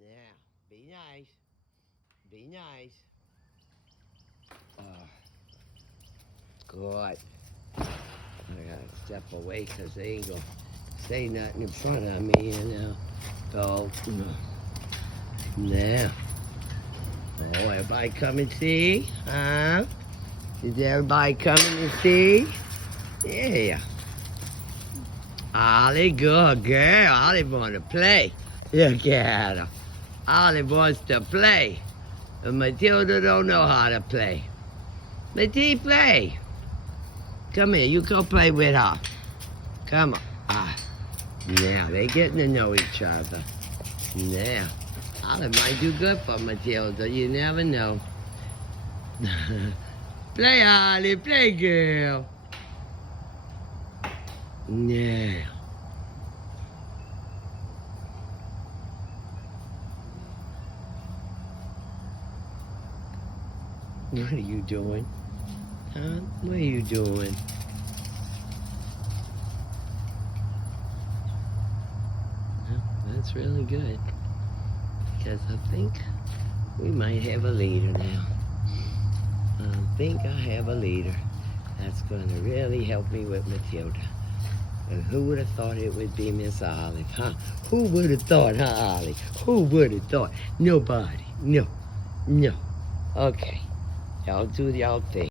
Now, be nice. Be nice. Good. I gotta step away because they ain't gonna say nothing in front of me, you know. So, now. Oh, everybody come and see? Huh? Is everybody coming to see? Yeah. Ollie, good girl. Ollie want to play. Look at her. Ollie wants to play. And Matilda don't know how to play. Matilda, play. Come here, you go play with her. Come on. Now, they're getting to know each other. Now, Ollie might do good for Matilda. You never know. Play, Ollie. Play, girl. Now. What are you doing? Huh? What are you doing? Well, that's really good. Because I think we might have a leader now. I think I have a leader that's going to really help me with Matilda. And who would have thought it would be Miss Olive, huh? Who would have thought, huh, Olive? Who would have thought? Nobody. No. Okay. Y'all do y'all thing.